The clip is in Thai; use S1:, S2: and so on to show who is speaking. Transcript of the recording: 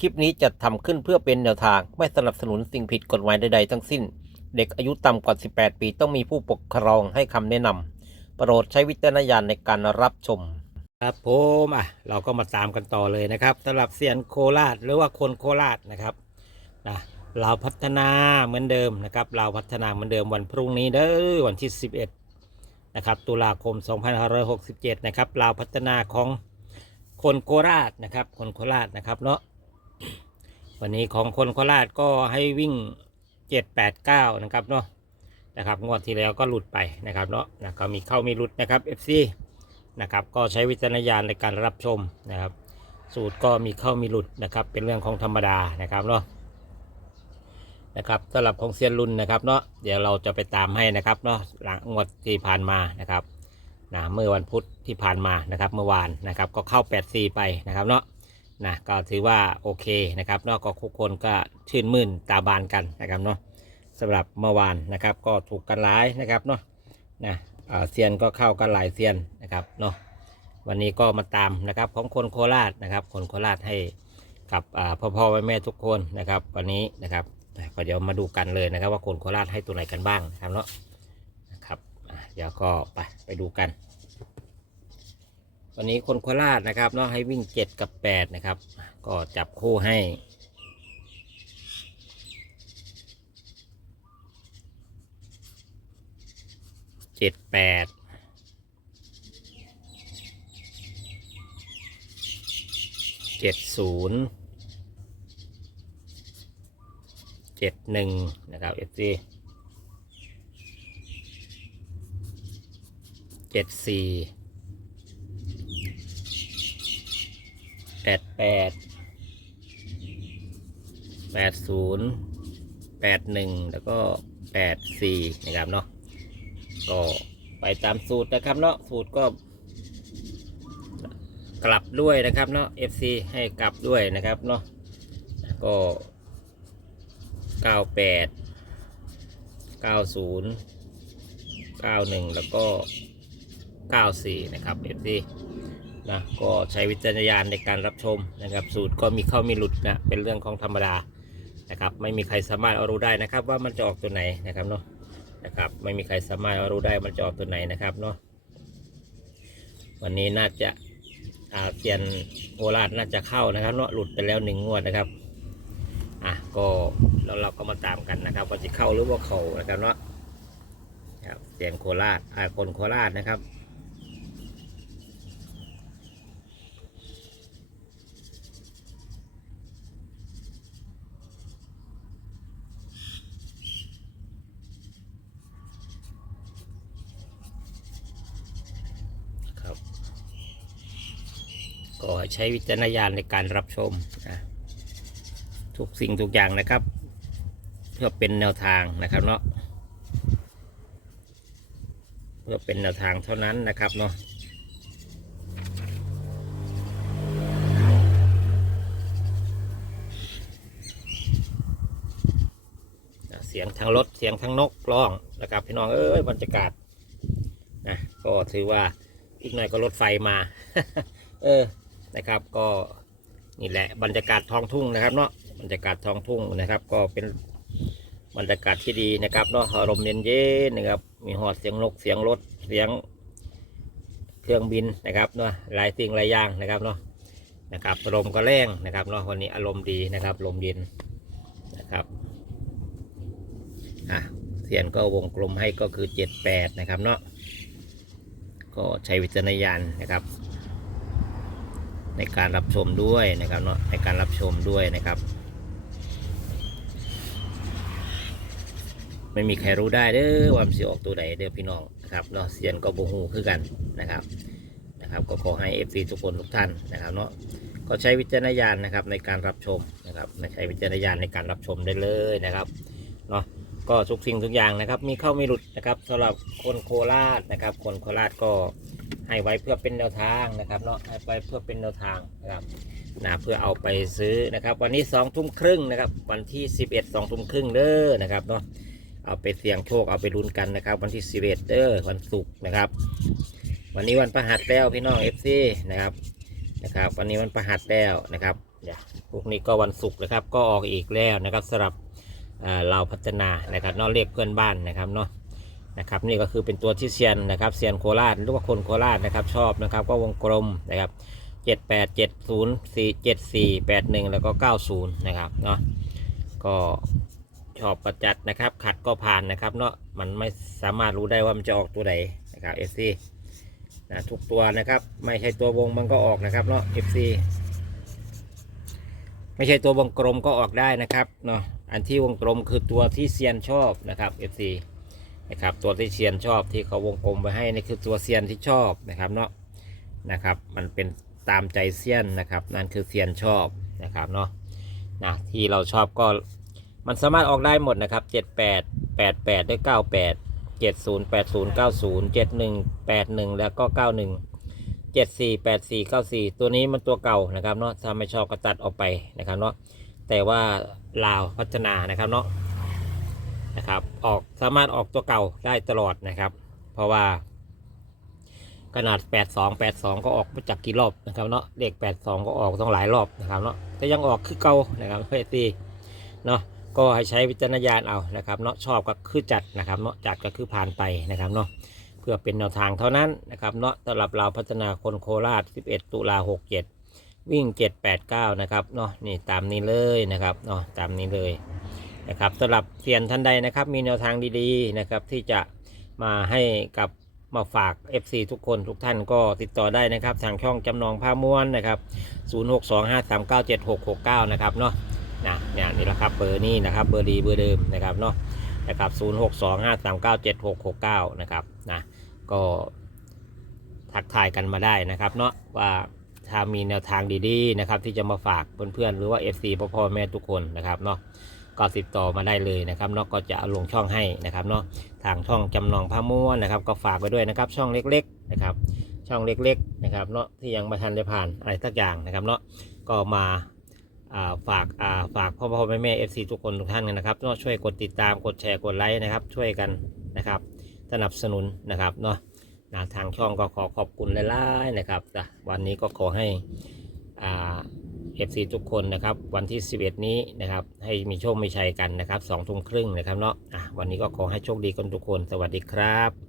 S1: คลิปนี้จะทำขึ้นเพื่อเป็นแนวทางไม่สนับสนุนสิ่งผิดกฎหมายใดๆทั้งสิ้น เด็กอายุต่ำกว่า 18 ปีต้องมีผู้ปกครองให้คำแนะนำโปรดใช้วิจารณญาณในการรับชม ครับผมอะเราก็มาตามกันต่อเลยนะครับสำหรับเซียนโคราชหรือว่าคนโคราชนะครับนะเราพัฒนาเหมือนเดิมนะครับเราพัฒนาเหมือนเดิมวันพรุ่งนี้เด้อวันที่ 11นะครับตุลาคม 2567 นะครับเราพัฒนาของคนโคราชนะครับ คนโคราชนะครับเนาะ วันนี้ของคนโคราชก็ให้วิ่ง789นะครับเนาะนะครับงวดที่แล้วก็หลุดไปนะครับเนาะนะก็มีเข้ามีหลุดนะครับ FC นะครับก็ใช้วิจารณญาณในการรับชมนะครับ สูตรก็มีเข้ามีหลุดนะครับ เป็นเรื่องของธรรมดานะครับเนาะนะครับสำหรับของเซียนรุ่นนะครับเนาะเดี๋ยวเราจะไปตามให้นะครับเนาะหลังงวดที่ผ่านมานะครับนะเมื่อวันพุธที่ผ่านมานะครับเมื่อวานนะครับก็เข้า 8 4 ไปนะครับเนาะ นะก็ถือว่าโอเคนะครับนาะก็ทุกคนก็ชื่นมื่นตาบานกันนะครับเนาะสำหรับเมื่อวานนะครับก็ถูกกันหลายนะครับเนาะนะเซียนก็เข้ากันหลายเซียนนะครับเนาะวันนี้ก็มาตามนะครับของคนโคราชนะครับ คนโคราชให้กับพ่อพ่อแม่แม่ทุกคนนะครับ วันนี้นะครับก็เดี๋ยวมาดูกันเลยนะครับ ว่าคนโคราชให้ตัวไหนกันบ้างนะครับเนาะนะครับเดี๋ยวก็ไปไปดูกัน วันนี้คนโคราชนะครับเนาะให้วิ่งเจ็ดกับแปดนะครับ ก็จับคู่ให้ เจ็ดแปดเจ็ดศูนย์เจ็ดหนึ่งนะครับเอฟซีเจ็ดสี่ แปดแปดแปดศูนย์แปดหนึ่งแล้วก็แปดสี่นะครับเนาะก็ไปตามสูตรนะครับเนาะสูตรก็ กลับด้วยนะครับเนาะ FC ให้กลับด้วยนะครับเนาะก็98 90 91แล้วก็94นะครับ FC นะก็ใช้วิจารณญาณในการรับชมนะครับ สูตรก็มีเข้ามีหลุดนะเป็นเรื่องของธรรมดานะครับ ไม่มีใครสามารถเอารู้ได้นะครับ ว่ามันจะออกตัวไหนนะครับเนาะนะครับ ไม่มีใครสามารถรู้ได้มันจะออกตัวไหนนะครับเนาะวันนี้น่าจะอาเซียนโคราชน่าจะเข้านะครับเนาะหลุดไปแล้วหนึ่งงวดนะครับอะก็แล้วเราก็มาตามกันนะครับว่าจะเข้าหรือว่าเขานะครับเนาะครับเสียงโคราชอ่าคนโคราชนะครับ ก็ใช้วิจารณญาณในการรับชมนะทุกสิ่งทุกอย่างนะครับ เพื่อเป็นแนวทางนะครับเนาะเพื่อเป็นแนวทางเท่านั้นนะครับเนาะเสียงทางรถเสียงทางนกร้องนะครับพี่น้องเอ้ยบรรยากาศนะก็ถือว่าอีกหน่อยก็รถไฟมา เออ นะครับ ก็นี่แหละบรรยากาศท้องทุ่งนะครับเนาะบรรยากาศท้องทุ่งนะครับ ก็เป็นบรรยากาศที่ดีนะครับเนาะอารมณ์เย็นๆนนะครับ มีหอดเสียงนกเสียงรถเสียงเครื่องบินนะครับเนาะหลายสิ่งหลายอย่างนะครับเนาะนะครับลมก็แรงนะครับเนาะวันนี้อารมณ์ดีนะครับ ลมเย็นนะครับอะเสียนก็วงกลมให้ก็คือเจ็ดแปดนะครับเนาะก็ใช้วิจารณญาณนะครับ ในการรับชมด้วยนะครับเนาะในการรับชมด้วยนะครับ ไม่มีใครรู้ได้เด้อว่ามันสิออกตัวใดเด้อพี่น้องนะครับเนาะเซียนก็บูฮูคือกันนะครับนะครับ ก็ขอให้เอฟซีทุกคนทุกท่านนะครับเนาะก็ใช้วิจารณญาณนะครับในการรับชมนะครับใช้วิจารณญาณในการรับชมได้เลยนะครับเนาะ ก็ทุกสิ่งทุกอย่างนะครับ มีเข้ามีหลุดนะครับสำหรับคนโคราชนะครับ คนโคราชก็ให้ไว้เพื่อเป็นแนวทางนะครับเนาะให้ไว้เพื่อเป็นแนวทางนะครับนะเพื่อเอาไปซื้อนะครับ วันนี้สองทุ่มครึ่งนะครับ วันที่สิบเอ็ดสองทุ่มครึ่งเด้อนะครับเนาะเอาไปเสี่ยงโชคเอาไปลุ้นกันนะครับ วันที่สิบเอ็ดเด้อวันศุกร์นะครับ วันนี้วันประหัสแล้วพี่น้องเอฟซีนะครับนะครับ วันนี้วันประหัสแล้วนะครับเดี๋ยวพวกนี้ก็วันศุกร์นะครับ ก็ออกอีกแล้วนะครับสำหรับ เราพัฒนานะครับนอกเลขเพื่อนบ้านนะครับเนาะนะครับนี่ก็คือเป็นตัวที่เซียนนะครับเซียนโคราชหรือว่าคนโคราชนะครับชอบนะครับก็วงกลมนะครับเจ็ดแปดเจ็ดศูนย์สี่เจ็ดสี่แปดหนึ่งแล้วก็เก้าศูนย์นะครับเนาะก็ชอบประจัดนะครับ ขัดก็ผ่านนะครับเนาะมันไม่สามารถรู้ได้ว่ามันจะออกตัวไหนนะครับเอซีนะทุกตัวนะครับ ไม่ใช่ตัววงมันก็ออกนะครับเนาะเอฟซีไม่ใช่ตัววงกลมก็ออกได้นะครับเนาะ อันที่วงกลมคือตัวที่เซียนชอบนะครับ FC นะครับตัวที่เซียนชอบที่เขาวงกลมไว้ให้นี่คือตัวเซียนที่ชอบนะครับเนาะนะครับมันเป็นตามใจเซียนนะครับ นั่นคือเซียนชอบนะครับเนาะนะที่เราชอบก็มันสามารถออกได้หมดนะครับ 78 88ด้วย98 70 80 90 71 81 แล้วก็ 91เจ็ดสี่แปดสี่เก้าสี่ตัวนี้มันตัวเก่านะครับเนาะถ้าไม่ชอบก็ตัดออกไปนะครับเนาะ แต่ว่าลาวพัฒนานะครับเนาะนะครับออกสามารถออกตัวเก่าได้ตลอดนะครับ เพราะว่า ขนาด 82 82 ก็ออกมาจากกี่รอบนะครับเนาะเลข82 ก็ออกต้องหลายรอบนะครับเนาะแต่ยังออกคือเก่านะครับเพื่อตีเนาะก็ให้ใช้วิจารณญาณเอานะครับเนาะชอบก็คือจัดนะครับเนาะจัดก็คือผ่านไปนะครับเนาะเพื่อเป็นแนวทางเท่านั้นนะครับเนาะสำหรับเราพัฒนาคนโคราช 11 ตุลา67 วิ่ง 789 นะครับเนาะนี่ตามนี้เลยนะครับเนาะตามนี้เลยนะครับสำหรับเซียนท่านใดนะครับมีแนวทางดีๆนะครับที่จะมาให้กับมาฝาก FC ทุกคนทุกท่านก็ติดต่อได้นะครับทางช่องจำนองผ้าม้วนนะครับ0625397669 นะครับเนาะนะเนี่ยนี่แหละครับเบอร์นี้นะครับเบอร์ดีเบอร์เดิมนะครับเนาะนะครับ0625397669 นะครับนะก็ทักทายกันมาได้นะครับเนาะว่า ถ้ามีแนวทางดีๆนะครับที่จะมาฝากเพื่อนๆหรือว่า FC พ่อพ่อแม่ทุกคนนะครับเนาะก็ติดต่อมาได้เลยนะครับเนาะก็จะลงช่องให้นะครับเนาะทางช่องจำนองพาม้วนนะครับ ก็ฝากไปด้วยนะครับ ช่องเล็กๆนะครับ ช่องเล็กๆนะครับเนาะที่ยังไม่ทันได้ผ่านอะไรสักอย่างนะครับเนาะก็มาฝากฝากพ่อพ่อแม่แม่เอฟซีทุกคนทุกท่านกันนะครับก็ช่วยกดติดตามกดแชร์กดไลค์นะครับ ช่วยกันนะครับ สนับสนุนนะครับเนาะ นะทางช่องก็ขอขอบคุณหลายๆนะครับนะวันนี้ก็ขอให้อ่าเอฟซีทุกคนนะครับวันที่ 11 นี้นะครับให้มีโชคมีชัยกันนะครับสองทุ่มครึ่งนะครับเนาะอะวันนี้ก็ขอให้โชคดีกันทุกคนสวัสดีครับ